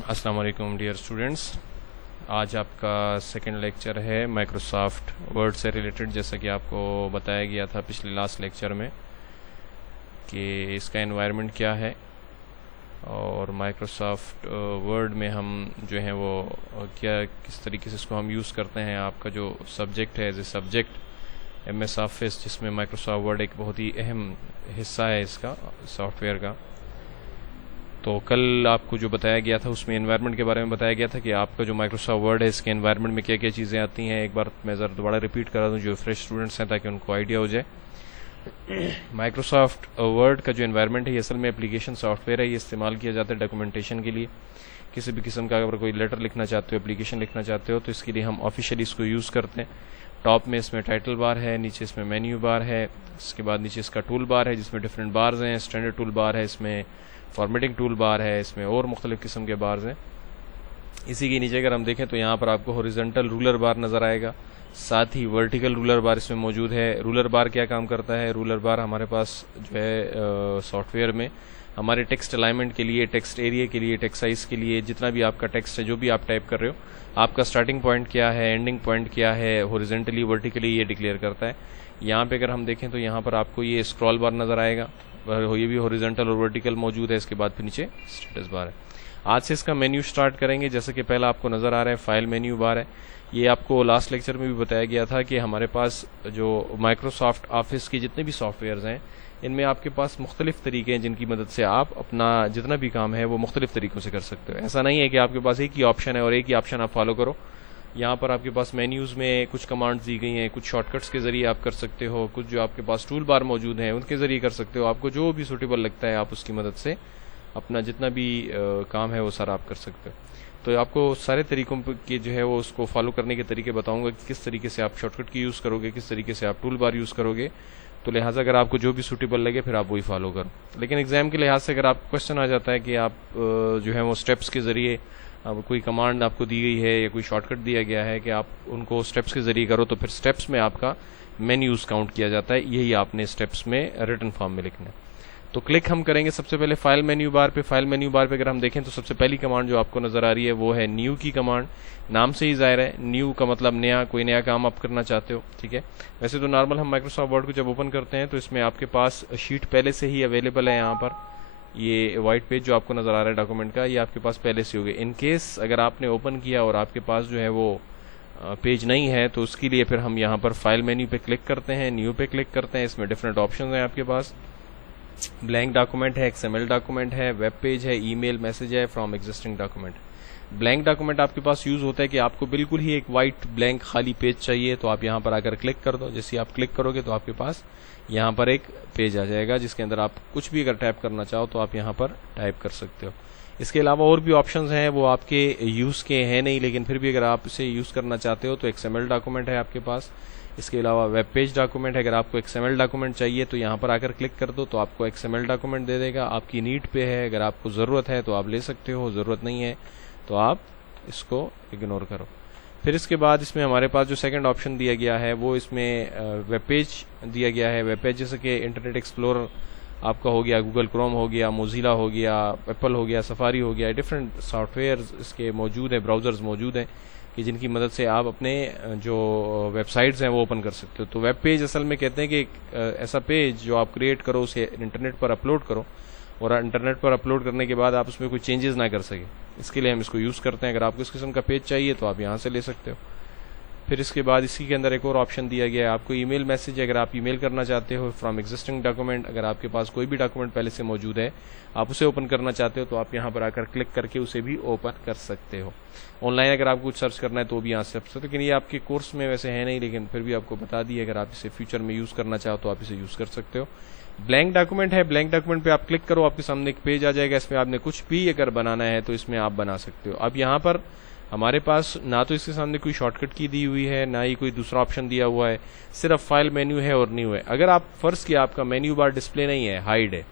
अस्सलाम वालेकुम dear students. आज आपका सेकंड लेक्चर है माइक्रोसॉफ्ट वर्ड से रिलेटेड। जैसा कि आपको बताया गया था पिछले लास्ट लेक्चर में कि इसका एनवायरनमेंट क्या है और माइक्रोसॉफ्ट वर्ड में हम जो है वो क्या किस तरीके से इसको हम यूज़ करते हैं। आपका जो सब्जेक्ट है as a subject MS office, जिसमें माइक्रोसॉफ्ट वर्ड एक बहुत ही अहम हिस्सा है इसका सॉफ्टवेयर का। तो कल आपको जो बताया गया था उसमें एनवायरनमेंट के बारे में बताया गया था कि आपका जो माइक्रोसॉफ्ट वर्ड है इसके एनवायरनमेंट में क्या क्या चीज़ें आती हैं। एक बार मैं ज़रा दोबारा रिपीट करा दूँ जो फ्रेश स्टूडेंट्स हैं, ताकि उनको आइडिया हो जाए। माइक्रोसॉफ्ट वर्ड का जो एनवायरनमेंट है ये असल में एप्लीकेशन सॉफ्टवेयर है। ये इस्तेमाल किया जाता है डॉक्यूमेंटेशन के लिए। किसी भी किस्म का अगर कोई लेटर लिखना चाहते हो, एप्लीकेशन लिखना चाहते हो, तो इसके लिए हम ऑफिशियली इसको यूज़ करते हैं। टॉप में इसमें टाइटल बार है, नीचे इसमें मेन्यू बार है, इसके बाद नीचे इसका टूल बार है जिसमें डिफरेंट बार्स हैं। स्टैंडर्ड टूल बार है, इसमें फॉर्मेटिंग टूल बार है, इसमें और मुख्तलिफ किस्म के बार्स हैं। इसी के नीचे अगर हम देखें तो यहाँ पर आपको हॉरिजॉन्टल रूलर बार नज़र आएगा, साथ ही वर्टिकल रूलर बार इसमें मौजूद है। रूलर बार क्या काम करता है? रूलर बार हमारे पास जो है सॉफ्टवेयर में हमारे टेक्स्ट अलाइनमेंट के लिए, टेक्स्ट एरिया के लिए, टेक्स्ट साइज के लिए, जितना भी आपका टेक्स्ट है, जो भी आप टाइप कर रहे हो, आपका स्टार्टिंग पॉइंट क्या है, एंडिंग पॉइंट क्या है, हॉरिजॉन्टली वर्टिकली ये डिक्लेयर करता है। यहाँ पे अगर हम देखें तो यहाँ पर आपको ये स्क्रॉल बार नज़र आएगा, ये भी हॉरिजॉन्टल और वर्टिकल मौजूद है। इसके बाद फिर नीचे स्टेटस बार है। आज से इसका मेन्यू स्टार्ट करेंगे। जैसे कि पहला आपको नज़र आ रहा है फाइल मेन्यू बार है। ये आपको लास्ट लेक्चर में भी बताया गया था कि हमारे पास जो माइक्रोसॉफ्ट ऑफिस के जितने भी सॉफ्टवेयर्स हैं इनमें आपके पास मुख्तलिफ तरीके हैं जिनकी मदद से आप अपना जितना भी काम है वो मुख्तलिफ तरीक़ों से कर सकते हो। ऐसा नहीं है कि आपके पास एक ही ऑप्शन है और एक ही ऑप्शन आप फॉलो करो। यहाँ पर आपके पास मेन्यूज़ में कुछ कमांड्स दी गई हैं, कुछ शॉर्टकट्स के ज़रिए आप कर सकते हो, कुछ जो आपके पास टूल बार मौजूद हैं उनके ज़रिए कर सकते हो। आपको जो भी सूटेबल लगता है आप उसकी मदद से अपना जितना भी काम है वो सारा आप कर सकते हो। तो आपको सारे तरीक़ों के जो है वो उसको फॉलो करने के तरीके बताऊँगा कि किस तरीके से आप शॉर्टकट की यूज़ करोगे, किस तरीके से आप टूल बार यूज़ करोगे। तो लिहाजा अगर आपको जो भी सूटेबल लगे फिर आप वही फॉलो करो। लेकिन एग्ज़ाम के लिहाज से अगर आप क्वेश्चन आ जाता है कि आप जो है वो स्टेप्स के ज़रिए अब कोई कमांड आपको दी गई है या कोई शॉर्टकट दिया गया है कि आप उनको स्टेप्स के ज़रिए करो, तो फिर स्टेप्स में आपका मेन्यूज़ काउंट किया जाता है। यही आपने स्टेप्स में रिटन फॉर्म में लिखना है। तो क्लिक हम करेंगे सबसे पहले फाइल मेन्यू बार पे। फाइल मेन्यू बार पे अगर हम देखें तो सबसे पहली कमांड जो आपको नज़र आ रही है वो है न्यू की कमांड। नाम से ही ज़ाहिर है न्यू का मतलब नया, कोई नया काम आप करना चाहते हो। ठीक है, वैसे तो नॉर्मल हम माइक्रोसॉफ्ट वर्ड को जब ओपन करते हैं तो इसमें आपके पास शीट पहले से ही अवेलेबल है। यहाँ पर ये वाइट पेज जो आपको नज़र आ रहा है डॉक्यूमेंट का, ये आपके पास पहले से होगा। इन केस अगर आपने ओपन किया और आपके पास जो है वो पेज नहीं है तो उसके लिए फिर हम यहाँ पर फाइल मेन्यू पे क्लिक करते हैं, न्यू पे क्लिक करते हैं। इसमें डिफरेंट ऑप्शन हैं आपके पास। ब्लैंक डॉक्यूमेंट है, XML डॉक्यूमेंट है, वेब पेज है, ईमेल मैसेज है, from existing document. Blank document आपके पास यूज़ होता है कि आपको बिल्कुल ही एक वाइट ब्लैंक खाली पेज चाहिए, तो आप यहाँ पर आकर क्लिक कर दो। जैसे आप क्लिक करोगे तो आपके पास यहाँ पर एक पेज आ जाएगा जिसके अंदर आप कुछ भी अगर टाइप करना चाहो तो आप यहाँ पर टाइप कर सकते हो। इसके अलावा और भी ऑप्शंस हैं, वो आपके यूज़ के हैं नहीं, लेकिन फिर भी अगर आप इसे यूज़ करना चाहते हो तो XML डॉक्यूमेंट है आपके पास। इसके अलावा वेब पेज डॉक्यूमेंट है। अगर आपको XML डॉक्यूमेंट चाहिए तो यहाँ पर आकर क्लिक कर दो तो आपको XML डॉक्यूमेंट दे देगा। आपकी नीड पे है, अगर आपको ज़रूरत है तो आप ले सकते हो, ज़रूरत नहीं है तो आप इसको इग्नोर करो। फिर इसके बाद इसमें हमारे पास जो सेकंड ऑप्शन दिया गया है वो इसमें वेब पेज दिया गया है। वेब पेज जैसे कि इंटरनेट एक्सप्लोरर आपका हो गया, गूगल क्रोम हो गया, मोजिला हो गया, एप्पल हो गया, सफारी हो गया, डिफरेंट सॉफ्टवेयर इसके मौजूद है, ब्राउज़र्स मौजूद हैं कि जिनकी मदद से आप अपने जो वेबसाइट्स हैं वो ओपन कर सकते हो। तो वेब पेज असल में कहते हैं कि एक ऐसा पेज जो आप क्रिएट करो, उसे इंटरनेट पर अपलोड करो और इंटरनेट पर अपलोड करने के बाद आप उसमें कोई चेंजेस ना कर सके, इसके लिए हम इसको यूज़ करते हैं। अगर आपको इस किस्म का पेज चाहिए तो आप यहाँ से ले सकते हो। फिर इसके बाद इसी के अंदर एक और ऑप्शन दिया गया है आपको ईमेल मैसेज। अगर आप ईमेल करना चाहते हो फ्रॉम एग्जिस्टिंग डॉक्यूमेंट, अगर आपके पास कोई भी डॉक्यूमेंट पहले से मौजूद है आप उसे ओपन करना चाहते हो तो आप यहाँ पर आकर क्लिक करके उसे भी ओपन कर सकते हो। ऑनलाइन अगर आपको कुछ सर्च करना है तो भी यहाँ से सकते हो, लेकिन ये आपके कोर्स में वैसे है नहीं, लेकिन फिर भी आपको बता दिया अगर आप इसे फ्यूचर में यूज़ करना चाहो तो आप इसे यूज़ कर सकते हो। ब्लैंक डॉक्यूमेंट है, ब्लैंक डॉक्यूमेंट पे आप क्लिक करो, आपके सामने एक पेज आ जाएगा। इसमें आपने कुछ भी अगर बनाना है तो इसमें आप बना सकते हो। अब यहाँ पर हमारे पास ना तो इसके सामने कोई शॉर्टकट की दी हुई है, ना ही कोई दूसरा ऑप्शन दिया हुआ है, सिर्फ फाइल मेन्यू है और न्यू है। अगर आप फर्ज किया आपका मेन्यू बार डिस्प्ले नहीं है, हाइड है,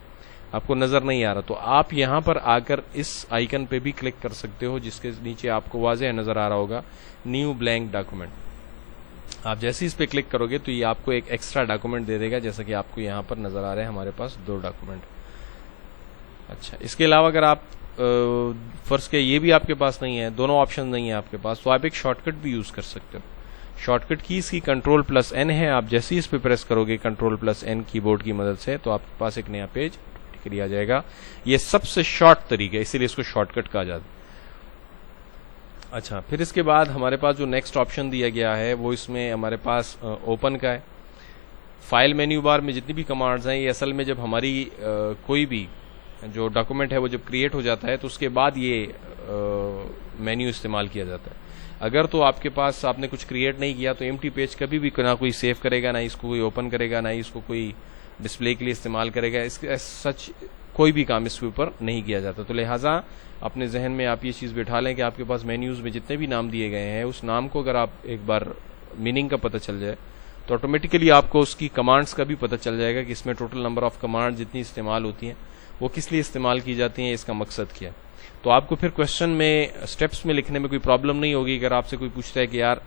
आपको नज़र नहीं आ रहा, तो आप यहाँ पर आकर इस आइकन पे भी क्लिक कर सकते हो जिसके नीचे आपको वाज़ेह नज़र आ रहा होगा न्यू ब्लैंक डॉक्यूमेंट। आप जैसे ही इस पर क्लिक करोगे तो ये आपको एक एक्स्ट्रा डॉक्यूमेंट दे देगा, जैसा कि आपको यहाँ पर नज़र आ रहा है हमारे पास 2 डॉक्यूमेंट। अच्छा, इसके अलावा अगर आप फर्स्ट के ये भी आपके पास नहीं है, दोनों ऑप्शन नहीं है आपके पास, तो आप एक शॉर्टकट भी यूज़ कर सकते हो। शॉर्टकट की इसकी Ctrl+N है, आप जैसे ही इस पर प्रेस करोगे Ctrl+N कीबोर्ड की मदद से, तो आपके पास एक नया पेज ऑटोमेटिकली आ जाएगा। ये सबसे शॉर्ट तरीका है, इसीलिए इसको शॉर्टकट कहा जाता है। अच्छा, फिर इसके बाद हमारे पास जो नेक्स्ट ऑप्शन दिया गया है वो इसमें हमारे पास ओपन का है। फाइल मेन्यू बार में जितनी भी कमांड्स हैं, ये असल में जब हमारी कोई भी जो डॉक्यूमेंट है वो जब क्रिएट हो जाता है तो उसके बाद ये मेन्यू इस्तेमाल किया जाता है। अगर तो आपके पास आपने कुछ क्रिएट नहीं किया तो एम्प्टी पेज कभी भी ना कोई सेव करेगा, ना इसको कोई ओपन करेगा, ना इसको कोई डिस्प्ले के लिए इस्तेमाल करेगा। इसके सच कोई भी काम इसके ऊपर नहीं किया जाता। तो लिहाजा अपने जहन में आप ये चीज़ बिठा लें कि आपके पास मेन्यूज़ में जितने भी नाम दिए गए हैं, उस नाम को अगर आप एक बार मीनिंग का पता चल जाए तो ऑटोमेटिकली आपको उसकी कमांड्स का भी पता चल जाएगा कि इसमें टोटल नंबर ऑफ कमांड जितनी इस्तेमाल होती हैं वो किस लिए इस्तेमाल की जाती हैं, इसका मकसद क्या है। तो आपको फिर क्वेश्चन में स्टेप्स में लिखने में कोई प्रॉब्लम नहीं होगी। अगर आपसे कोई पूछता है कि यार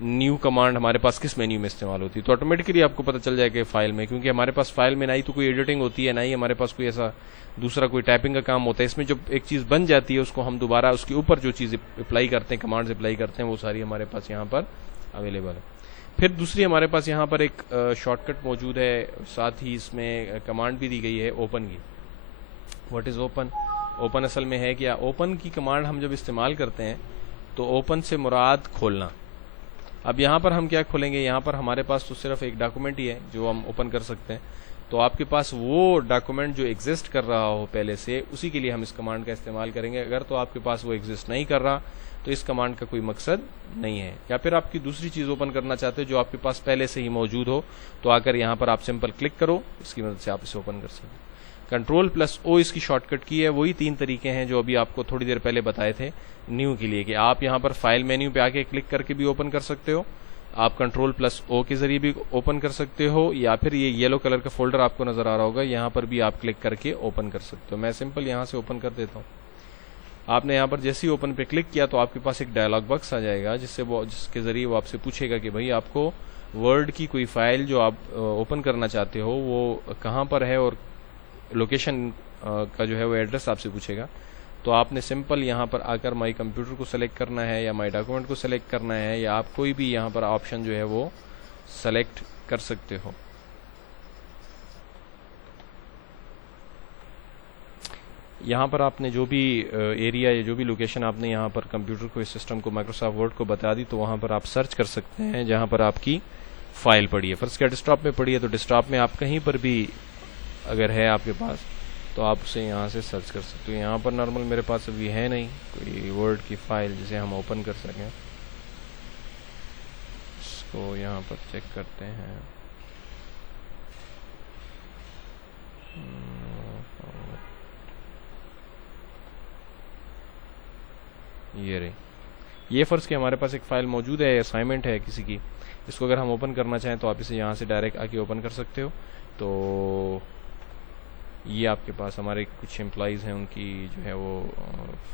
न्यू कमांड हमारे पास किस मेन्यू में इस्तेमाल होती है, तो ऑटोमेटिकली आपको पता चल जाएगा फाइल में, क्योंकि हमारे पास फाइल में ना ही तो कोई एडिटिंग होती है, ना ही हमारे पास कोई ऐसा दूसरा कोई टाइपिंग का काम होता है। इसमें जब एक चीज़ बन जाती है उसको हम दोबारा उसके ऊपर जो चीज़ अप्लाई करते हैं, कमांड्स अप्लाई करते हैं, वो सारी हमारे पास यहाँ पर अवेलेबल है। फिर दूसरी हमारे पास यहाँ पर एक शॉर्टकट मौजूद है, साथ ही इसमें कमांड भी दी गई है ओपन की। What is open? ओपन असल में है क्या, ओपन की कमांड हम जब इस्तेमाल करते हैं तो ओपन से मुराद खोलना। अब यहाँ पर हम क्या खोलेंगे, यहाँ पर हमारे पास तो सिर्फ एक डॉक्यूमेंट ही है जो हम ओपन कर सकते हैं। तो आपके पास वो डॉक्यूमेंट जो एग्जिस्ट कर रहा हो पहले से, उसी के लिए हम इस कमांड का इस्तेमाल करेंगे। अगर तो आपके पास वो एग्जिस्ट नहीं कर रहा तो इस कमांड का कोई मकसद नहीं है। या फिर आपकी दूसरी चीज़ ओपन करना चाहते हो जो आपके पास पहले से ही मौजूद हो, तो आकर यहाँ पर आप सिंपल क्लिक करो, इसकी मदद से आप इसे ओपन कर सकते हैं। Ctrl+O इसकी शॉर्टकट की है। वही 3 तरीके हैं जो अभी आपको थोड़ी देर पहले बताए थे न्यू के लिए, कि आप यहाँ पर फाइल मेन्यू पे आके क्लिक करके भी ओपन कर सकते हो, आप Ctrl+O के जरिए भी ओपन कर सकते हो, या फिर ये येलो कलर का फोल्डर आपको नजर आ रहा होगा, यहाँ पर भी आप क्लिक करके ओपन कर सकते हो। मैं सिंपल यहाँ से ओपन कर देता हूँ। आपने यहाँ पर जैसे ही ओपन पे क्लिक किया तो आपके पास एक डायलॉग बॉक्स आ जाएगा, जिसके जरिए वो आपसे पूछेगा कि भाई आपको वर्ड की कोई फाइल जो आप ओपन करना चाहते हो वो कहाँ पर है, और लोकेशन का जो है वो एड्रेस आपसे पूछेगा। तो आपने सिंपल यहाँ पर आकर माई कंप्यूटर को सेलेक्ट करना है, या माई डॉक्यूमेंट को सेलेक्ट करना है, या आप कोई भी यहाँ पर ऑप्शन जो है वो सेलेक्ट कर सकते हो। यहाँ पर आपने जो भी एरिया या जो भी लोकेशन आपने यहाँ पर कंप्यूटर को, इस सिस्टम को, माइक्रोसॉफ्ट वर्ड को बता दी, तो वहाँ पर आप सर्च कर सकते हैं जहाँ पर आपकी फाइल पड़ी है। फर्स्ट क्या डेस्कटॉप में पड़ी है, तो डेस्कटॉप में आप कहीं पर भी अगर है आपके पास तो आप उसे यहाँ से सर्च कर सकते हो। यहाँ पर नॉर्मल मेरे पास अभी है नहीं कोई वर्ड की फाइल जिसे हम ओपन कर सकें। इसको यहाँ पर चेक करते हैं। ये रही, ये फर्ज कि हमारे पास एक फ़ाइल मौजूद है, असाइनमेंट है किसी की। इसको अगर हम ओपन करना चाहें तो आप इसे यहाँ से डायरेक्ट आके ओपन कर सकते हो। तो ये आपके पास हमारे कुछ एम्प्लॉइज़ हैं, उनकी जो है वो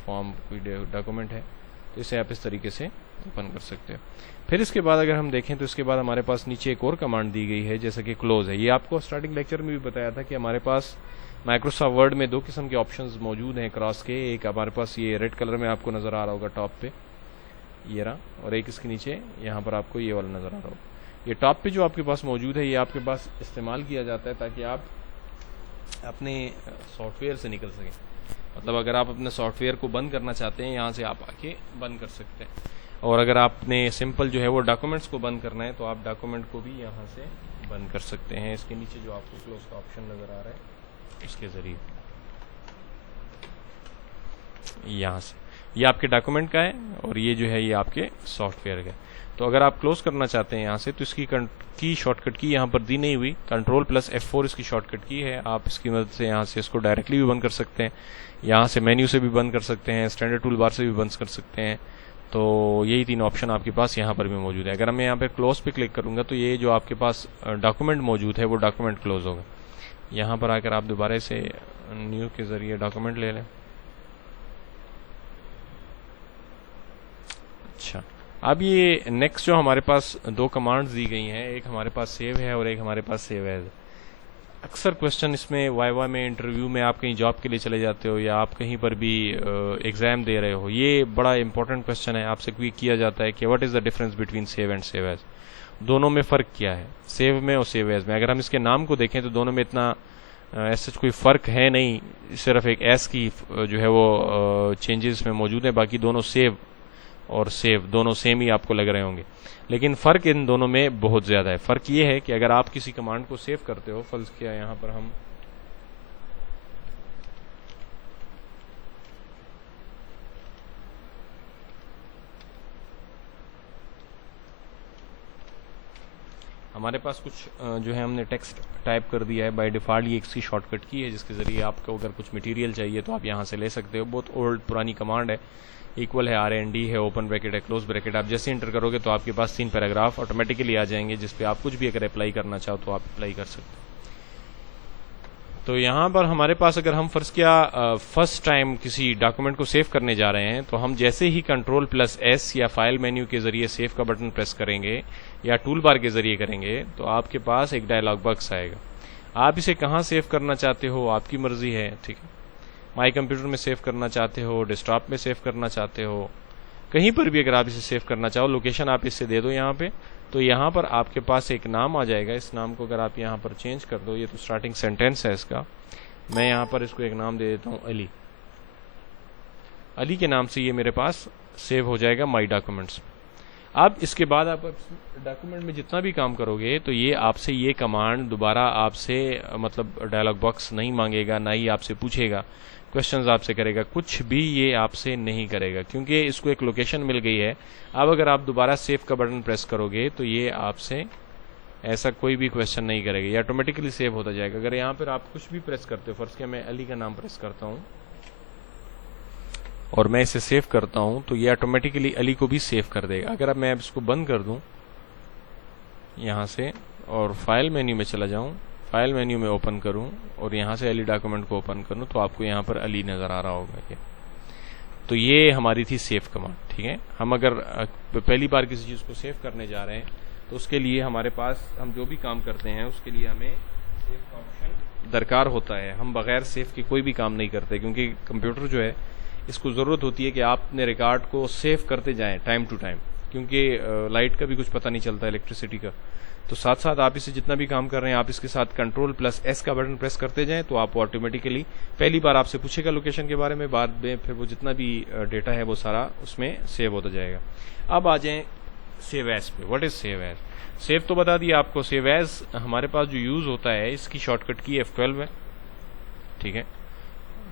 फॉर्म कोई डॉक्यूमेंट है, तो इसे आप इस तरीके से ओपन कर सकते हो। फिर इसके बाद अगर हम देखें तो इसके बाद हमारे पास नीचे एक और कमांड दी गई है, जैसे कि क्लोज है। ये आपको स्टार्टिंग लेक्चर में भी बताया था कि हमारे पास माइक्रोसॉफ्ट वर्ड में 2 किस्म के ऑप्शंस मौजूद हैं क्रॉस के। एक हमारे पास ये रेड कलर में आपको नज़र आ रहा होगा टॉप पे, ये रहा, और एक इसके नीचे यहाँ पर आपको ये वाला नज़र आ रहा होगा। ये टॉप पे जो आपके पास मौजूद है, ये आपके पास इस्तेमाल किया जाता है ताकि आप अपने सॉफ्टवेयर से निकल सकें। मतलब अगर आप अपने सॉफ्टवेयर को बंद करना चाहते हैं, यहाँ से आप आके बंद कर सकते हैं। और अगर आपने सिंपल जो है वो डॉक्यूमेंट्स को बंद करना है तो आप डॉक्यूमेंट को भी यहाँ से बंद कर सकते हैं। इसके नीचे जो आपको क्लोज का ऑप्शन नज़र आ रहा है उसके ज़रिए यहाँ से, ये आपके डॉक्यूमेंट का है और ये जो है ये आपके सॉफ्टवेयर का है। तो अगर आप क्लोज करना चाहते हैं यहाँ से तो इसकी की शॉर्टकट की यहाँ पर दी नहीं हुई, Ctrl+F4 इसकी शॉर्टकट की है। आप इसकी मदद से यहाँ से इसको डायरेक्टली भी बंद कर सकते हैं, यहाँ से मेन्यू से भी बंद कर सकते हैं, स्टैंडर्ड टूल बार से भी बंद कर सकते हैं। तो यही 3 ऑप्शन आपके पास यहाँ पर भी मौजूद है। अगर मैं यहाँ पे क्लोज पे क्लिक करूँगा तो ये जो आपके पास डॉक्यूमेंट मौजूद है वो डॉक्यूमेंट क्लोज होगा। यहाँ पर आकर आप दोबारा से न्यू के ज़रिए डॉक्यूमेंट ले लें। अच्छा, अब ये नेक्स्ट जो हमारे पास 2 कमांड्स दी गई हैं, एक हमारे पास सेव है और एक हमारे पास सेव एज। अक्सर क्वेश्चन इसमें वाइवा में, इंटरव्यू में, आप कहीं जॉब के लिए चले जाते हो या आप कहीं पर भी एग्ज़ाम दे रहे हो, ये बड़ा इंपॉर्टेंट क्वेश्चन है, आपसे क्विक किया जाता है कि what is the difference between save and save as. दोनों में फ़र्क क्या है, सेव में और सेव एज में। अगर हम इसके नाम को देखें तो दोनों में इतना ऐसा कोई फ़र्क है नहीं, सिर्फ एक एस की जो है वो चेंजेस में मौजूद है, बाकी दोनों सेव और सेव दोनों सेम ही आपको लग रहे होंगे। लेकिन फ़र्क इन दोनों में बहुत ज़्यादा है। फ़र्क ये है कि अगर आप किसी कमांड को सेव करते हो, फर्ज किया यहाँ पर हम हमारे पास कुछ जो है हमने टेक्स्ट टाइप कर दिया है, बाय डिफ़ॉल्ट ये इसकी शॉर्टकट की है जिसके ज़रिए आपको अगर कुछ मटेरियल चाहिए तो आप यहाँ से ले सकते हो। बहुत ओल्ड पुरानी कमांड है, इक्वल है R&D है, ओपन ब्रैकेट है, क्लोज ब्रैकेट। आप जैसे इंटर करोगे तो आपके पास 3 पैराग्राफ ऑटोमेटिकली आ जाएंगे जिस पे आप कुछ भी अगर अप्लाई करना चाहो तो आप अप्लाई कर सकते हो। तो यहाँ पर हमारे पास अगर हम फर्ज किया फर्स्ट टाइम किसी डॉक्यूमेंट को सेव करने जा रहे हैं तो हम जैसे ही Ctrl+S या फाइल मेन्यू के जरिए सेव का बटन प्रेस करेंगे या टूल बार के जरिए करेंगे तो आपके पास एक डायलॉग बॉक्स आएगा। आप इसे कहाँ सेव करना चाहते हो आपकी मर्जी है, ठीक है। माई कंप्यूटर में सेव करना चाहते हो, डेस्कटॉप में सेव करना चाहते हो, कहीं पर भी अगर आप इसे सेव करना चाहो, लोकेशन आप इससे दे दो यहाँ पे, तो यहाँ पर आपके पास एक नाम आ जाएगा। इस नाम को अगर आप यहाँ पर चेंज कर दो, ये तो स्टार्टिंग सेंटेंस है इसका, मैं यहाँ पर इसको एक नाम दे देता हूँ अली। अली के नाम से ये मेरे पास सेव हो जाएगा माई डॉक्यूमेंट्स। अब इसके बाद आप डॉक्यूमेंट में जितना भी काम करोगे तो ये आपसे ये कमांड दोबारा आपसे मतलब डायलॉग बॉक्स नहीं मांगेगा, ना ही आपसे पूछेगा, क्वेश्चंस आपसे करेगा, कुछ भी ये आपसे नहीं करेगा क्योंकि इसको एक लोकेशन मिल गई है। अब अगर आप दोबारा सेव का बटन प्रेस करोगे तो ये आपसे ऐसा कोई भी क्वेश्चन नहीं करेगा, ये ऑटोमेटिकली सेव होता जाएगा। अगर यहाँ पर आप कुछ भी प्रेस करते हो, फर्स्ट किया मैं अली का नाम प्रेस करता हूँ और मैं इसे सेव करता हूँ तो ये ऑटोमेटिकली अली को भी सेव कर देगा। अगर अब मैं इसको बंद कर दूँ यहाँ से और फाइल मेन्यू में चला जाऊँ, फाइल मेन्यू में ओपन करूँ और यहाँ से अली डॉक्यूमेंट को ओपन करूँ तो आपको यहाँ पर अली नज़र आ रहा होगा। ये तो ये हमारी थी सेव कमांड, ठीक है। हम अगर पहली बार किसी चीज़ को सेव करने जा रहे हैं तो उसके लिए हमारे पास हम जो भी काम करते हैं उसके लिए हमें सेव का ऑप्शन दरकार होता है। हम बगैर सेव के कोई भी काम नहीं करते क्योंकि कंप्यूटर जो है इसको ज़रूरत होती है कि आप अपने रिकॉर्ड को सेव करते जाएं टाइम टू टाइम, क्योंकि लाइट का भी कुछ पता नहीं चलता, इलेक्ट्रिसिटी का। तो साथ साथ आप इसे जितना भी काम कर रहे हैं आप इसके साथ Ctrl+S का बटन प्रेस करते जाएं तो आप ऑटोमेटिकली पहली बार आपसे पूछेगा लोकेशन के बारे में, बाद में फिर वो जितना भी डेटा है वो सारा उसमें सेव होता जाएगा। अब आ जाएं सेव एज पे। What is save as? Save तो बता दिया आपको। सेव एज हमारे पास जो यूज़ होता है इसकी शॉर्टकट की F12 है, ठीक है।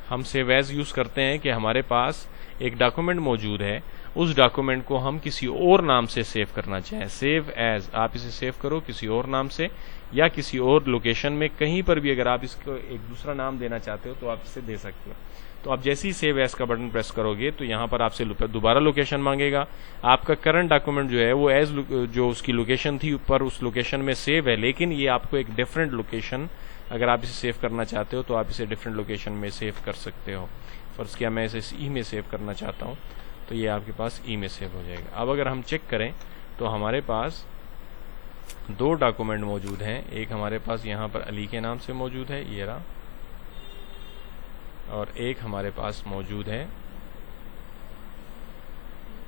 हम सेव एज यूज़ करते हैं कि हमारे पास एक डॉक्यूमेंट मौजूद है, उस डॉक्यूमेंट को हम किसी और नाम से सेव करना चाहें। सेव एज, आप इसे सेव करो किसी और नाम से या किसी और लोकेशन में, कहीं पर भी अगर आप इसको एक दूसरा नाम देना चाहते हो तो आप इसे दे सकते हो। तो आप जैसे ही सेव एज का बटन प्रेस करोगे तो यहाँ पर आपसे दोबारा लोकेशन मांगेगा। आपका करंट डॉक्यूमेंट जो है वो एज जो उसकी लोकेशन थी ऊपर उस लोकेशन में सेव है, लेकिन ये आपको एक डिफरेंट लोकेशन, अगर आप इसे सेव करना चाहते हो तो आप इसे डिफरेंट लोकेशन में सेव कर सकते हो। फर्स्ट किया मैं इसे ई में सेव करना चाहता हूँ तो ये आपके पास ई में सेव हो जाएगा। अब अगर हम चेक करें तो हमारे पास 2 डॉक्यूमेंट मौजूद हैं। एक हमारे पास यहाँ पर अली के नाम से मौजूद है, ये रहा, और एक हमारे पास मौजूद है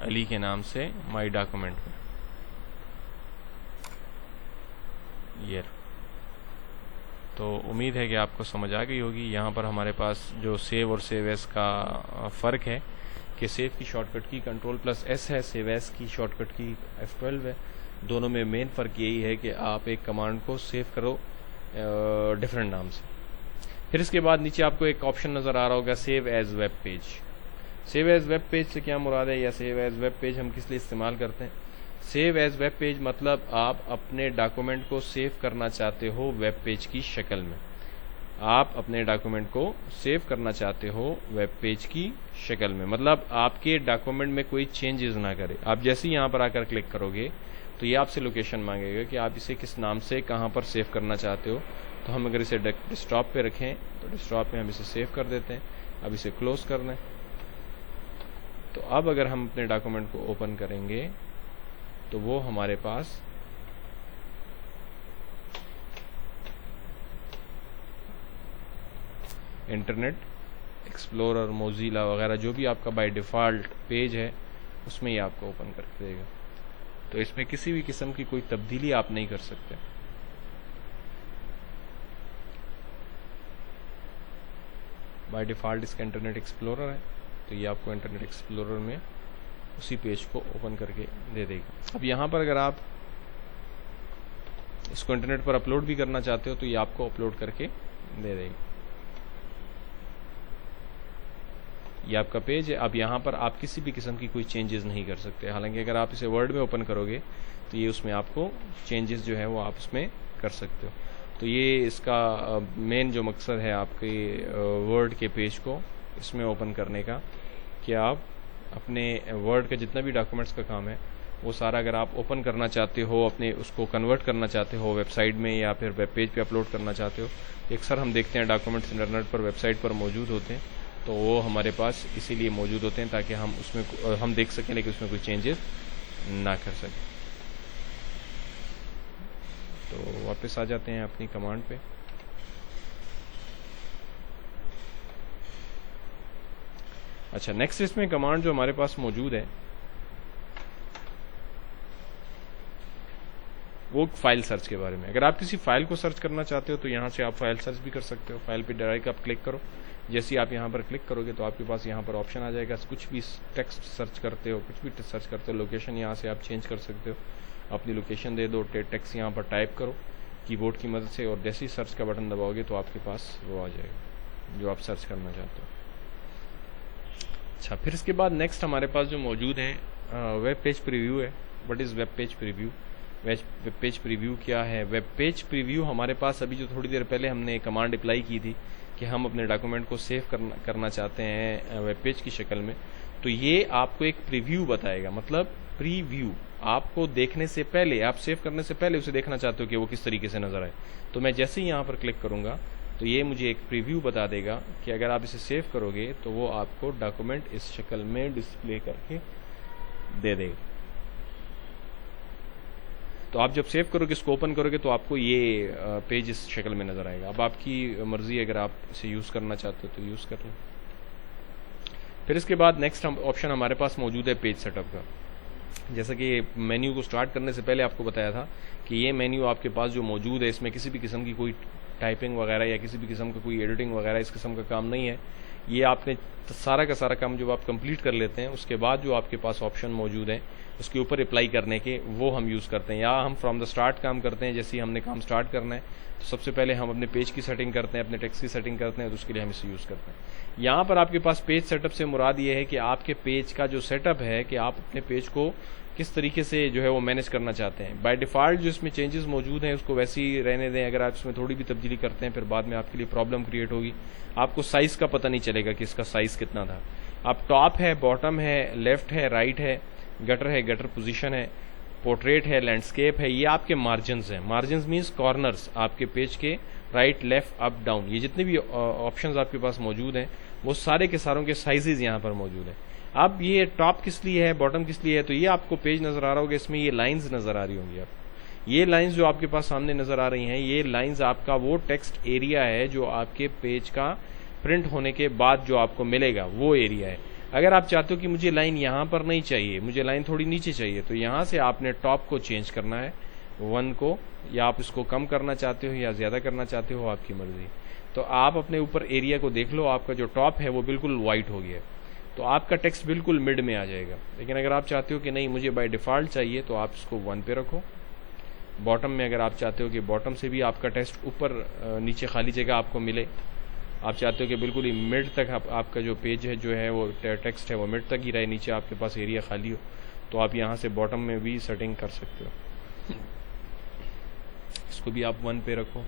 अली के नाम से माई डॉक्यूमेंट में, ये रहा। तो उम्मीद है कि आपको समझ आ गई होगी। यहाँ पर हमारे पास जो सेव और सेव एस का फ़र्क है कि सेव की शॉर्टकट की Ctrl+S है, सेव एस की शॉर्टकट की F12 है। दोनों में मेन फ़र्क यही है कि आप एक कमांड को सेव करो डिफरेंट नाम से। फिर इसके बाद नीचे आपको एक ऑप्शन नज़र आ रहा होगा save as web page. Save as web page से क्या मुराद है या सेव एज वेब पेज हम किस लिए इस्तेमाल करते हैं? सेव एज वेब पेज मतलब आप अपने डॉक्यूमेंट को सेव करना चाहते हो वेब पेज की शक्ल में। आप अपने डॉक्यूमेंट को सेव करना चाहते हो वेब पेज की शक्ल में, मतलब आपके डॉक्यूमेंट में कोई चेंजेस ना करे। आप जैसे ही यहाँ पर आकर क्लिक करोगे तो ये आपसे लोकेशन मांगेगा कि आप इसे किस नाम से कहाँ पर सेव करना चाहते हो। तो हम अगर इसे डेस्कटॉप पे रखें तो डेस्कटॉप में हम इसे सेव कर देते हैं। अब इसे क्लोज कर दें। तो अब अगर हम अपने डॉक्यूमेंट को ओपन करेंगे तो वो हमारे पास इंटरनेट एक्सप्लोरर, मोज़िला वगैरह जो भी आपका बाय डिफ़ॉल्ट पेज है उसमें ही आपको ओपन करके देगा। तो इसमें किसी भी किस्म की कोई तब्दीली आप नहीं कर सकते। बाय डिफ़ॉल्ट इसका इंटरनेट एक्सप्लोरर है, तो ये आपको इंटरनेट एक्सप्लोरर में उसी पेज को ओपन करके दे देगा। अब यहाँ पर अगर आप इसको इंटरनेट पर अपलोड भी करना चाहते हो तो ये आपको अपलोड करके दे देगा। ये आपका पेज है। अब यहाँ पर आप किसी भी किस्म की कोई चेंजेस नहीं कर सकते। हालांकि अगर आप इसे वर्ड में ओपन करोगे तो ये उसमें आपको चेंजेस जो है वो आप उसमें कर सकते हो। तो ये इसका मेन जो मकसद है आपके वर्ड के पेज को इसमें ओपन करने का, कि आप अपने वर्ड का जितना भी डॉक्यूमेंट्स का काम है वो सारा अगर आप ओपन करना चाहते हो, अपने उसको कन्वर्ट करना चाहते हो वेबसाइट में या फिर वेब पेज पे अपलोड करना चाहते हो, अक्सर हम देखते हैं डॉक्यूमेंट्स इंटरनेट पर वेबसाइट पर मौजूद होते हैं, तो वो हमारे पास इसीलिए मौजूद होते हैं ताकि हम उसमें हम देख सकें लेकिन उसमें कोई चेंजेस ना कर सकें। तो वापस आ जाते हैं अपनी कमांड पे। अच्छा, नेक्स्ट इसमें कमांड जो हमारे पास मौजूद है वो फाइल सर्च के बारे में। अगर आप किसी फाइल को सर्च करना चाहते हो तो यहाँ से आप फाइल सर्च भी कर सकते हो। फाइल पे डायरेक्ट आप क्लिक करो, जैसे ही आप यहाँ पर क्लिक करोगे तो आपके पास यहाँ पर ऑप्शन आ जाएगा। कुछ भी टेक्स्ट सर्च करते हो, कुछ भी सर्च करते हो, लोकेशन यहाँ से आप चेंज कर सकते हो, अपनी लोकेशन दे दो, टेक्स्ट यहाँ पर टाइप करो कीबोर्ड की मदद से, और जैसे ही सर्च का बटन दबाओगे तो आपके पास वो आ जाएगा जो आप सर्च करना चाहते हो। अच्छा, फिर इसके बाद नेक्स्ट हमारे पास जो मौजूद है वेब पेज प्रीव्यू है। What is web page preview? Web page preview क्या है? वेब पेज प्रीव्यू हमारे पास अभी जो थोड़ी देर पहले हमने कमांड अप्लाई की थी कि हम अपने डॉक्यूमेंट को सेव करना चाहते हैं वेब पेज की शक्ल में, तो ये आपको एक प्रीव्यू बताएगा। मतलब प्रीव्यू, आपको देखने से पहले, आप सेव करने से पहले उसे देखना चाहते हो कि वो किस तरीके से नजर आए। तो मैं जैसे ही यहाँ पर क्लिक करूँगा तो ये मुझे एक प्रीव्यू बता देगा कि अगर आप इसे सेव करोगे तो वो आपको डॉक्यूमेंट इस शक्ल में डिस्प्ले करके दे देगा। तो आप जब सेव करोगे, इसको ओपन करोगे तो आपको ये पेज इस शक्ल में नजर आएगा। अब आपकी मर्जी है, अगर आप इसे यूज़ करना चाहते हो तो यूज़ कर लो। फिर इसके बाद नेक्स्ट ऑप्शन हमारे पास मौजूद है पेज सेटअप का। जैसा कि मेन्यू को स्टार्ट करने से पहले आपको बताया था कि ये मेन्यू आपके पास जो मौजूद है इसमें किसी भी किस्म की कोई टाइपिंग वगैरह या किसी भी किस्म का कोई एडिटिंग वगैरह इस किस्म का काम नहीं है। ये आपने सारा का सारा काम जब आप कंप्लीट कर लेते हैं उसके बाद जो आपके पास ऑप्शन मौजूद है उसके ऊपर अप्लाई करने के, वो हम यूज़ करते हैं। या हम फ्रॉम द स्टार्ट काम करते हैं, जैसे ही हमने काम स्टार्ट करना है तो सबसे पहले हम अपने पेज की सेटिंग करते हैं, अपने टेक्स्ट की सेटिंग करते हैं, तो उसके लिए हम इसे यूज़ करते हैं। यहाँ पर आपके पास पेज सेटअप से मुराद ये है कि आपके पेज का जो सेटअप है कि आप अपने पेज को किस तरीके से जो है वो मैनेज करना चाहते हैं। बाय डिफ़ॉल्ट जो इसमें चेंजेस मौजूद हैं उसको वैसे ही रहने दें। अगर आप इसमें थोड़ी भी तब्दीली करते हैं फिर बाद में आपके लिए प्रॉब्लम क्रिएट होगी, आपको साइज़ का पता नहीं चलेगा कि इसका साइज़ कितना था। अब टॉप है, बॉटम है, लेफ्ट है, राइट है, गटर पोजीशन है, पोर्ट्रेट है, लैंडस्केप है, ये आपके मार्जिन्स हैं। मार्जिन्स मीन्स कॉर्नर्स आपके पेज के, राइट, लेफ्ट, अप, डाउन, ये जितने भी ऑप्शंस आपके पास मौजूद हैं वो सारे के सारों के साइजेज यहाँ पर मौजूद हैं। अब ये टॉप किस लिए है, बॉटम किस लिए है, तो ये आपको पेज नज़र आ रहा होगा, इसमें ये लाइंस नज़र आ रही होंगी। आप ये लाइंस जो आपके पास सामने नज़र आ रही हैं, ये लाइंस आपका वो टेक्स्ट एरिया है जो आपके पेज का प्रिंट होने के बाद जो आपको मिलेगा वो एरिया है। अगर आप चाहते हो कि मुझे लाइन यहाँ पर नहीं चाहिए, मुझे लाइन थोड़ी नीचे चाहिए, तो यहाँ से आपने टॉप को चेंज करना है 1 को, या आप इसको कम करना चाहते हो या ज़्यादा करना चाहते हो, आपकी मर्जी। तो आप अपने ऊपर एरिया को देख लो, आपका जो टॉप है वो बिल्कुल वाइट हो गया, तो आपका टेक्स्ट बिल्कुल मिड में आ जाएगा। लेकिन अगर आप चाहते हो कि नहीं मुझे बाय डिफ़ॉल्ट चाहिए तो आप इसको 1 पे रखो। बॉटम में अगर आप चाहते हो कि बॉटम से भी आपका टेक्स्ट ऊपर नीचे खाली जगह आपको मिले, आप चाहते हो कि बिल्कुल ही मिड तक आपका जो पेज है जो है वो टेक्स्ट है वो मिड तक ही रहे, नीचे आपके पास एरिया खाली हो, तो आप यहाँ से बॉटम में भी सेटिंग कर सकते हो। इसको भी आप 1 पे रखो।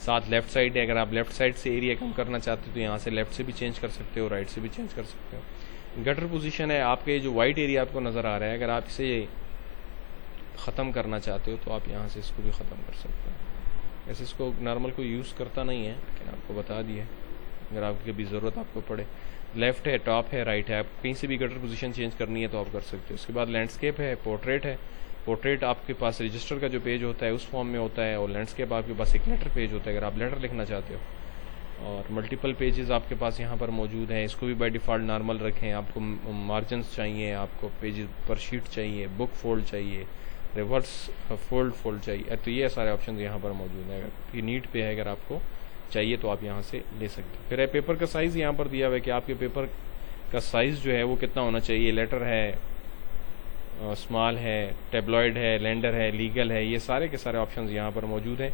साथ लेफ्ट साइड है, अगर आप लेफ्ट साइड से एरिया कम करना चाहते हो तो यहाँ से लेफ्ट से भी चेंज कर सकते हो, राइट से भी चेंज कर सकते हो। गटर पोजीशन है, आपके जो वाइट एरिया आपको नज़र आ रहा है, अगर आप इसे ख़त्म करना चाहते हो तो आप यहाँ से इसको भी ख़त्म कर सकते हो। वैसे इसको नॉर्मल कोई यूज़ करता नहीं है लेकिन आपको बता दिया, अगर आपकी कभी ज़रूरत आपको पड़े। लेफ़्ट है, टॉप है, राइट है, आप कहीं से भी गटर पोजीशन चेंज करनी है तो आप कर सकते हो। उसके बाद लैंडस्केप है, पोर्ट्रेट है, पोर्ट्रेट आपके पास रजिस्टर का जो पेज होता है उस फॉर्म में होता है, और लैंडस्केप आपके पास एक लेटर पेज होता है अगर आप लेटर लिखना चाहते हो। और मल्टीपल पेजेस आपके पास यहाँ पर मौजूद हैं, इसको भी बाय डिफ़ॉल्ट नॉर्मल रखें। आपको मार्जिन्स चाहिए, आपको पेज पर शीट चाहिए, बुक फोल्ड चाहिए, रिवर्स फोल्ड चाहिए, तो ये सारे ऑप्शन यहाँ पर मौजूद हैं। अगर ये नीट पे है, अगर आपको चाहिए तो आप यहाँ से ले सकते हो। फिर है पेपर का साइज़ यहाँ पर दिया हुआ है कि आपके पेपर का साइज़ जो है वो कितना होना चाहिए। लेटर है, स्मॉल है, टेबलॉइड है, लेंडर है, लीगल है, ये सारे के सारे ऑप्शंस यहाँ पर मौजूद हैं,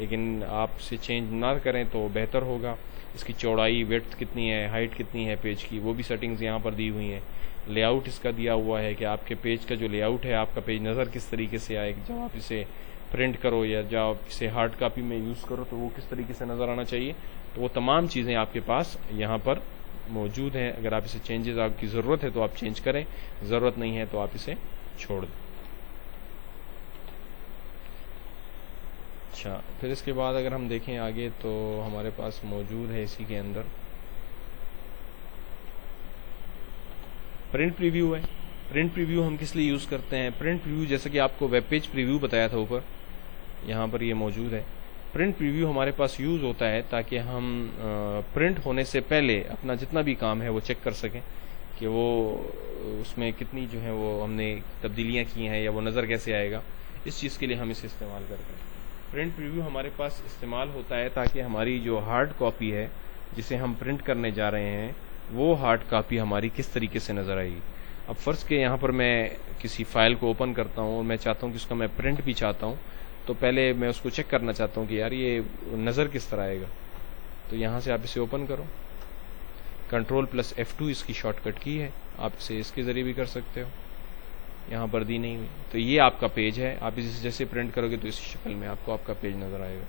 लेकिन आप से चेंज ना करें तो बेहतर होगा। इसकी चौड़ाई, विड्थ कितनी है, हाइट कितनी है पेज की, वो भी सेटिंग्स यहाँ पर दी हुई हैं। लेआउट इसका दिया हुआ है कि आपके पेज का जो लेआउट है, आपका पेज नज़र किस तरीके से आए, जब आप इसे प्रिंट करो या जब आप इसे हार्ड कापी में यूज़ करो तो वो किस तरीके से नज़र आना चाहिए। तो वो तमाम चीज़ें आपके पास यहाँ पर मौजूद हैं। अगर आप इसे चेंजेस आपकी ज़रूरत है तो आप चेंज करें, ज़रूरत नहीं है तो आप इसे छोड़ दें। अच्छा, फिर इसके बाद अगर हम देखें आगे तो हमारे पास मौजूद है इसी के अंदर प्रिंट प्रीव्यू है। प्रिंट प्रीव्यू हम किस लिए यूज़ करते हैं? प्रिंट प्रीव्यू जैसे कि आपको वेब पेज प्रीव्यू बताया था ऊपर, यहाँ पर ये मौजूद है। प्रिंट प्रीव्यू हमारे पास यूज़ होता है ताकि हम प्रिंट होने से पहले अपना जितना भी काम है वो चेक कर सकें कि वो उसमें कितनी जो है वो हमने तब्दीलियाँ की हैं या वो नज़र कैसे आएगा। इस चीज़ के लिए हम इसे इस्तेमाल करते हैं। प्रिंट प्रीव्यू हमारे पास इस्तेमाल होता है ताकि हमारी जो हार्ड कॉपी है जिसे हम प्रिंट करने जा रहे हैं वो हार्ड कॉपी हमारी किस तरीके से नज़र आएगी। अब फ़र्ज़ के यहाँ पर मैं किसी फ़ाइल को ओपन करता हूँ और मैं चाहता हूँ कि उसका मैं प्रिंट भी चाहता हूँ, तो पहले मैं उसको चेक करना चाहता हूँ कि यार ये नज़र किस तरह आएगा। तो यहाँ से आप इसे ओपन करो, Ctrl+F2 इसकी शॉर्टकट की है, आप इसे इसके ज़रिए भी कर सकते हो, यहाँ पर दी नहीं हुई। तो ये आपका पेज है, आप इसे जैसे प्रिंट करोगे तो इस शक्ल में आपको आपका पेज नज़र आएगा।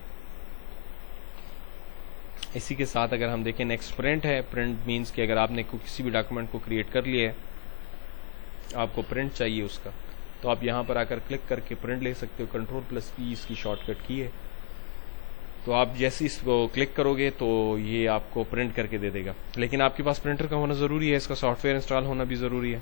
इसी के साथ अगर हम देखें नेक्स्ट प्रिंट है। प्रिंट मीन्स कि अगर आपने किसी भी डॉक्यूमेंट को क्रिएट कर लिया है, आपको प्रिंट चाहिए उसका, तो आप यहाँ पर आकर क्लिक करके प्रिंट ले सकते हो। Ctrl+P इसकी शॉर्टकट की है, तो आप जैसे इसको क्लिक करोगे तो ये आपको प्रिंट करके दे देगा। लेकिन आपके पास प्रिंटर का होना ज़रूरी है, इसका सॉफ्टवेयर इंस्टॉल होना भी ज़रूरी है।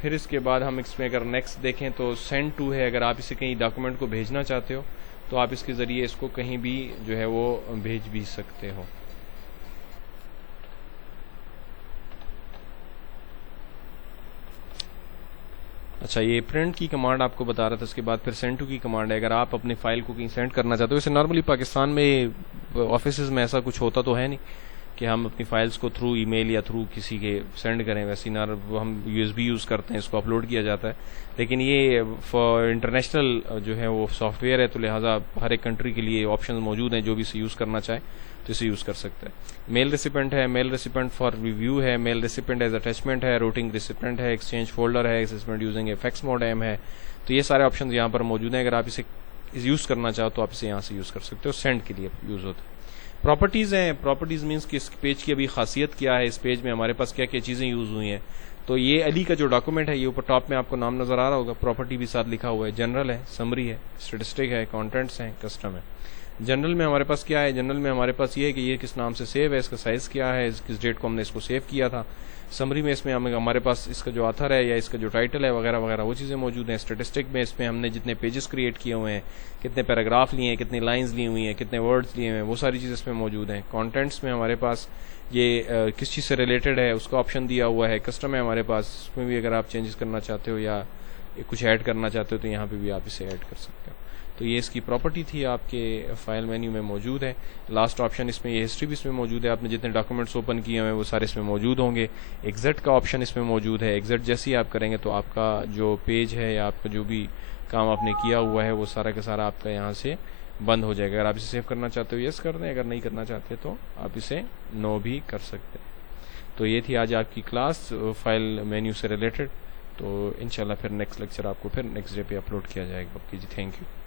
फिर इसके बाद हम इसमें अगर नेक्स्ट देखें तो सेंड टू है। अगर आप इसे कहीं डॉक्यूमेंट को भेजना चाहते हो तो आप इसके ज़रिए इसको कहीं भी जो है वो भेज भी सकते हो। अच्छा, ये प्रिंट की कमांड आपको बता रहा था। इसके बाद फिर सेंड टू की कमांड है। अगर आप अपनी फ़ाइल को कहीं सेंड करना चाहते हो, वैसे नॉर्मली पाकिस्तान में ऑफिस में ऐसा कुछ होता तो है नहीं कि हम अपनी फाइल्स को थ्रू ईमेल या थ्रू किसी के सेंड करें, वैसे ना हम USB यूज़ करते हैं, इसको अपलोड किया जाता है। लेकिन ये फॉर इंटरनेशनल जो है वो सॉफ्टवेयर है, तो लिहाजा हर एक कंट्री के लिए ऑप्शन मौजूद हैं, जो भी इसे यूज़ करना चाहे तो इसे यूज़ कर सकता है। मेल रेसिपेंट है, मेल रेसिपेंट फॉर रिव्यू है, मेल रेसिपेंट एज अटैचमेंट है, रूटिंग रेसिपेंट है, एक्सचेंज फोल्डर है, assessment using FX mode M है। तो ये सारे ऑप्शन यहाँ पर मौजूद हैं। अगर आप इसे यूज़ करना चाहो तो आप इसे यहाँ से यूज़ कर सकते हो। सेंड के लिए यूज़ होता है। प्रॉपर्टीज़ हैं। प्रॉपर्टीज़ मीन्स कि इस पेज की अभी खासियत क्या है, इस पेज में हमारे पास क्या क्या चीज़ें यूज़ हुई हैं। तो ये अली का जो डॉक्यूमेंट है, ये ऊपर टॉप में आपको नाम नज़र आ रहा होगा, प्रॉपर्टी भी साथ लिखा हुआ है। जनरल है, समरी है, स्टेटिस्टिक है, कंटेंट्स हैं, कस्टम है। जनरल में हमारे पास क्या है? जनरल में हमारे पास ये है कि ये किस नाम से सेव है, इसका साइज़ क्या है, किस डेट को हमने इसको सेव किया था। समरी में इसमें हमारे पास इसका जो ऑथर है या इसका जो टाइटल है वगैरह वगैरह वो चीज़ें मौजूद हैं। स्टेटिस्टिक में इसमें हमने जितने पेजेस क्रिएट किए हुए हैं, कितने पैराग्राफ लिए हैं, कितनी लाइंस ली हुई हैं, कितने वर्ड्स लिए हुए हैं, वो सारी चीज़ें इसमें मौजूद हैं। कंटेंट्स में हमारे पास ये किस चीज़ से रिलेटेड है उसका ऑप्शन दिया हुआ है। कस्टम है हमारे पास, उसमें भी अगर आप चेंजेस करना चाहते हो या कुछ ऐड करना चाहते हो तो यहाँ पे भी आप इसे ऐड कर सकते हो। तो ये इसकी प्रॉपर्टी थी, आपके फाइल मेन्यू में मौजूद है। लास्ट ऑप्शन इसमें ये हिस्ट्री भी इसमें मौजूद है, आपने जितने डॉक्यूमेंट्स ओपन किए हुए हैं वो सारे इसमें मौजूद होंगे। एग्जिट का ऑप्शन इसमें मौजूद है। एग्जिट जैसे ही आप करेंगे तो आपका जो पेज है या आपका जो भी काम आपने किया हुआ है वो सारा का सारा आपका यहाँ से बंद हो जाएगा। अगर आप इसे सेव करना चाहते हो यस कर दें, अगर नहीं करना चाहते तो आप इसे नो भी कर सकते हैं। तो ये थी आज आपकी क्लास फाइल मेन्यू से रिलेटेड। तो इंशाल्लाह फिर नेक्स्ट लेक्चर आपको फिर नेक्स्ट डे पे अपलोड किया जाएगा। Okay ji, thank you.